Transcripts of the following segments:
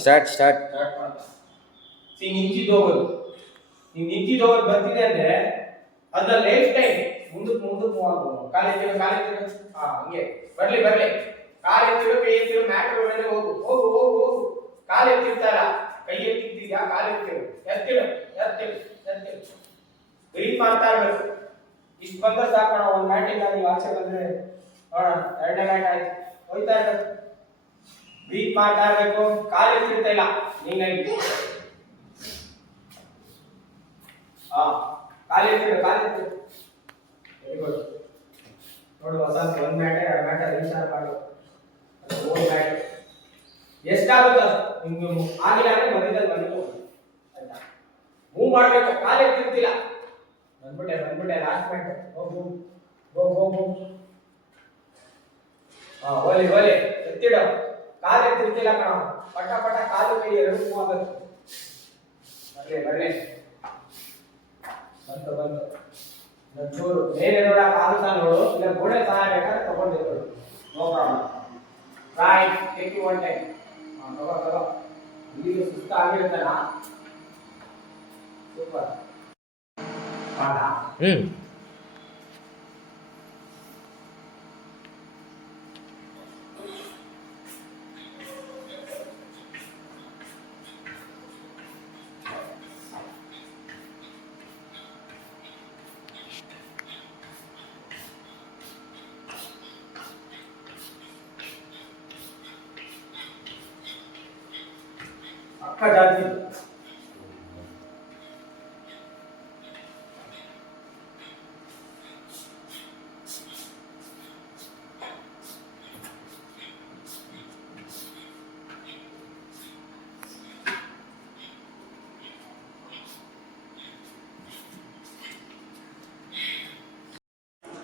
Start ನಿಂತಿದ್ದೋಗೋದು. ನೀವು ನಿಂತಿದ್ದೋಗೋದು ಬರ್ತಿದೆ ಅಂದ್ರೆ ಅದನ್ನ ಲೈಫ್ ಟೈಮ್ ಮುಂದಕ್ಕೆ ಮೂವ್ ಆಗ್ಬೋದು. ಕಾಲೆತ್ತಿರೋ ಹಂಗೆ ಬರ್ಲಿ ಕಾಲೆತ್ತಿರೋ ಕೈ ಎತ್ತಿರೋ ಮ್ಯಾಟ್ರ ಮೇಲೆ ಹೋಗು ಹೋಗು ಹೋಗು ಹೋಗು. ಕಾಲೆತ್ತಿರ್ತಾರ ಕೈ ಎತ್ತಿದ್ಯಾ, ಕಾಲೆತ್ತಿರೋ ಎತ್ತಿರೋ ಎತ್ತಿರೋ ಎತ್ತಿರೋ ಬ್ರೀತ್ ಮಾಡ್ತಾ ಇರ್ಬೇಕು. ಇಷ್ಟು ಬಂದ್ರೆ ಸಾಕೋಣ. ಒಂದು ಮ್ಯಾಟ್ ಇಲ್ಲ, ನೀವು ಆಚೆ ಬಂದ್ರೆ ನೋಡೋಣ. ಎರಡನೇ ಮ್ಯಾಟ್ ಆಯ್ತು, ಹೋಯ್ತಾ ಇರ್ಬೇಕು. ಬ್ರೀತ್ ಮಾಡ್ತಾ ಇರ್ಬೇಕು. ಕಾಲೆತ್ತಿರ್ತಾ ಇಲ್ಲ ನೀನಾಗಿ. ಕಾಲೆತ್ತಿರೋ ವೆರಿ ಗುಡ್. ನೋಡು ಹೊಸ ಒಂದು ಮ್ಯಾಟ್ ಎರಡು ಮ್ಯಾಟ್ ರೀಚಾರ್ಜ್ ಮಾಡು. ಮೂರು ಮ್ಯಾಟ್ ಎಷ್ಟಾಗುತ್ತೆ ನಿಮ್ಗೆ ಆಗಿಲ್ಲ ಅಂದ್ರೆ ಮಧ್ಯದಲ್ಲಿ ಬಂದು ಆಯ್ತಾ. ಮೂವ್ ಮಾಡ್ಬೇಕು. ಕಾಲೆತ್ತಿರ್ತಿಲ್ಲ. ಬಂದ್ಬಿಟ್ಟೆ ಲಾಸ್ಟ್ ಮ್ಯಾಟ್. ಹೋಗು ಹೋಗು ಹೋಗು. ಓಲಿ ಎತ್ತಿಡ. ಕಾಲೆತ್ತಿರ್ತಿಲ್ಲ ಕಣ. ಪಟ ಕಾಲು ಕೈ ಎರಡು ಮೂವ್ ಆಗುತ್ತೆ. ಬರ್ಲಿ ಬಂತು ನೂರು ಮೇಲೆ ನೋಡಕ್ಕೆ ಆಗುತ್ತಾ ನೋಡು. ಇಲ್ಲ ಗೋಡೆ ಸಹಾಯ ಬೇಕಾದ್ರೆ ತಗೊಂಡಿರೋದು, no problem. Right, take you one time. ತಗೋ ಈಗ ಸುಸ್ತ ಆಗಿರ್ತಾನ. ಸೂಪರ್. ಅಕ್ಕ ಜಾತಿ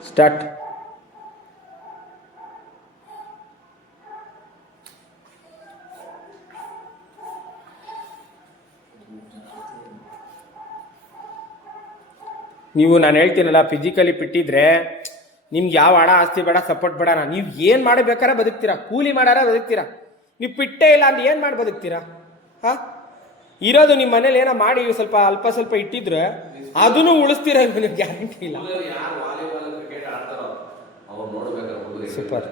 ಸ್ಟಾರ್ಟ್. ನೀವು ನಾನು ಹೇಳ್ತೀನಲ್ಲ, ಫಿಸಿಕಲಿ ಬಿಟ್ಟಿದ್ರೆ ನಿಮ್ಗೆ ಯಾವ ಹಣ ಆಸ್ತಿ ಬೇಡ, ಸಪೋರ್ಟ್ ಬೇಡ. ನೀವು ಏನು ಮಾಡಬೇಕಾದ್ರೆ ಬದುಕ್ತೀರಾ, ಕೂಲಿ ಮಾಡಾರ ಬದುಕ್ತೀರಾ. ನೀವು ಪಿಟ್ಟೇ ಇಲ್ಲ ಅಂದ್ರೆ ಏನು ಮಾಡಿ ಬದುಕ್ತೀರಾ? ಇರೋದು ನಿಮ್ಮ ಮನೇಲಿ ಏನೋ ಮಾಡಿ ಸ್ವಲ್ಪ ಸ್ವಲ್ಪ ಇಟ್ಟಿದ್ರೆ ಅದನ್ನು ಉಳಿಸ್ತೀರಾ, ನಿಮ್ಗೆ ಗ್ಯಾರಂಟಿ ಇಲ್ಲ. ಸೂಪರ್.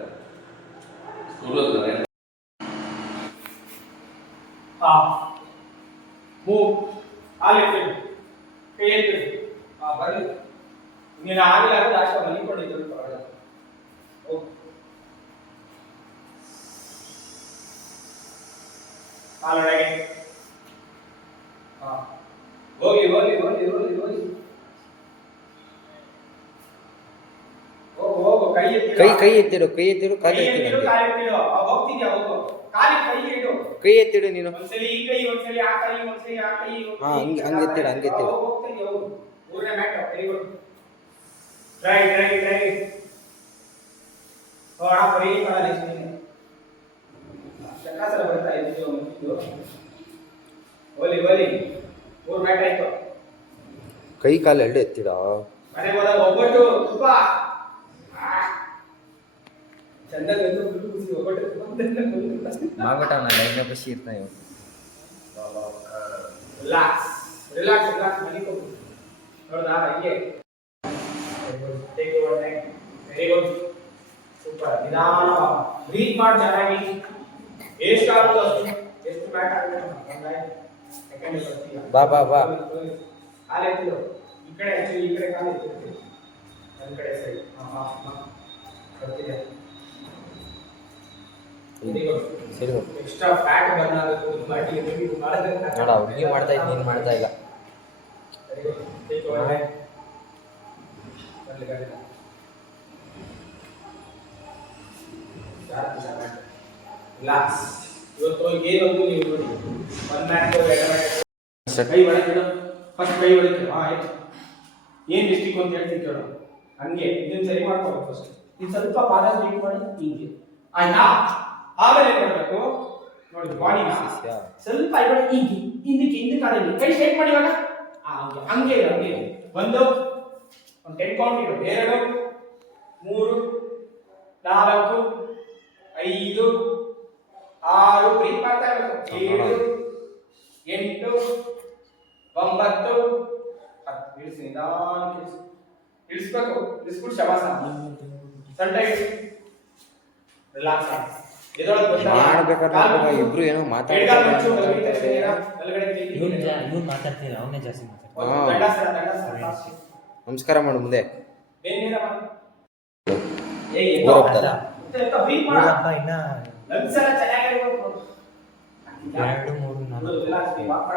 ಬರ್ಲಿ. ನೀನು ಆಗಿಲ್ಲ ಅಂದ್ರೆ ಅಷ್ಟ ಮಲಿಕೊಂಡಿದ್ದು ಕಾಲೊಳಗೆ ಹೋಗಿ ಹೋಗು. ಕೈ ಎತ್ತಿಡು ಕಾಲು ಎತ್ತಿಡು. ಹೋಗ್ತಿದ್ಯಾ? ಹೋಗು. ಕಾಲಿ ಕೈ ಇಡು. ಕೈ ಎತ್ತಿಡು ನೀನು. ಒಂದ್ಸಲಿ ಈ ಕೈ, ಒಂದ್ಸಲಿ ಆ ಕೈ, ಒಂದ್ಸಲಿ ಆ ಕೈ. ಹಂಗೆತ್ತಿಡು. ಹೋಗ್ತಿದ್ಯಾ? ಮೂರನೇ ಮ್ಯಾಟ್. Very good. ಟ್ರೈ ಹೋಗೋಣ. ಬರೀ ಕಾಲ ಚಕ್ಕಾಸಲ ಬರ್ತಾ ಇದ್ದು. ಓಲಿ ಮೂರು ಮ್ಯಾಟ್ ಆಯ್ತು. ಕೈ ಕಾಲು ಎರಡು ಎತ್ತಿಡ. ಮನೆಗೆ ಹೋದಾಗ ಒಬ್ಬಟ್ಟು ತುಪ್ಪ ಚೆನ್ನಾಗಿ ಖುಷಿ. ಒಬ್ಬಟ್ಟು ಮಾಡ್ಬಿಟ್ಟ. ನಾನು ಐದನೇ ಖುಷಿ ಇರ್ತಾನೆ. ರಿಲ್ಯಾಕ್ಸ್ ಮಲಿಕೋ. ನೋಡ್ದಾ ಹಂಗೆ. Very good. ಸೂಪರ್. ನಿಧಾನ ಬ್ರೀತ್ ಮಾಡಿ ಚೆನ್ನಾಗಿ. ಎಷ್ಟಾಗುತ್ತೋ ಅಷ್ಟು. ಎಷ್ಟು ಮ್ಯಾಟ್ ಆಗಬೇಕು ಯಾಕಂದ್ರೆ ಬರ್ತೀಯ. ಬಾ ಕಾಲೆತ್ತಿದ್ರು ಈ ಕಡೆ ಕಾಲೆತ್ತಿರ್ತೀವಿ. ನನ್ನ ಕಡೆ ಸರಿ. ಬರ್ತಿದೆ. ಸರಿ. ಎಕ್ಸ್ಟ್ರಾ ಫ್ಯಾಟ್ ಬರ್ನ್ ಆಗುತ್ತೆ ಬಾಡಿಗೆ. ನೋಡ ಹುಡುಗಿ ಮಾಡ್ತಾ ಇದ್ದು ನೀನು ಮಾಡ್ತಾ ಇಲ್ಲ. ಇವತ್ತು ಏನೊಂದು ನೀವು ನೋಡಿ. ಒಂದು ಮ್ಯಾಟ್ ಕೈ ಒಳಗಿಡು. ಫಸ್ಟ್ ಕೈ ಒಳಗಿಡು. ಆಯ್ತು. ಏನು ಮಿಸ್ಟೇಕ್ ಅಂತ ಹೇಳ್ತೀನಿ ಕೇಳು. ಹಂಗೆ ಇದನ್ನ ಸರಿ ಮಾಡ್ಕೋಬೇಕು. ಫಸ್ಟ್ ಇದು ಸ್ವಲ್ಪ ಪಾದ ಸ್ಟ್ರೈಟ್ ಮಾಡಿ ಹೀಗೆ, ಆಯ್ತಾ? ಆಮೇಲೆ ಏನು ಮಾಡಬೇಕು ನೋಡಿ, ಬಾಡಿನ ಸ್ವಲ್ಪ ಹಿಂದಕ್ಕೆ ಕಾಲಲ್ಲಿ ಕೈ ಸ್ಟ್ರೈಟ್ ಮಾಡಿ. ಇವಾಗ ಹಂಗೆ ಒಂದು 10 ಕೌಂಟ್ ಇಡು. 2 3 4 5 6 ಬ್ರೀತ್ ಮಾಡ್ತಾ ಇರಬೇಕು 7 8 9 10 ಇಳಿಸಿ ನಿಧಾನಕ್ಕೆ ಇಳಿಸ್ಬೇಕು ಇಳಿಸ್ಬಿಟ್ಟು ಶವಾಸನ ಸಣ್ಣ ರಿಲ್ಯಾಕ್ಸ್ ಎದೊಳಗೆ ಮಾಡ್ಬೇಕಾದ್ರೆ ಇಬ್ರು ಏನೋ ಮಾತಾಡ್ತಾರೆ. ಇವ್ನು ಮಾತಾಡ್ತೀರಾ ಅವನೇ ಜಾಸ್ತಿ ಮಾತಾಡ್ತಾರೆ. ನಮಸ್ಕಾರ ಮಾಡು ಮುಂದೆ. ಊರಪ್ಪ ಇನ್ನ 2 3 4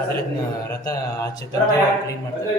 ಅದ್ರಲ್ಲಿ ರಥ ಆಚೆ ಕ್ಲೀನ್ ಮಾಡ್ತಾರೆ.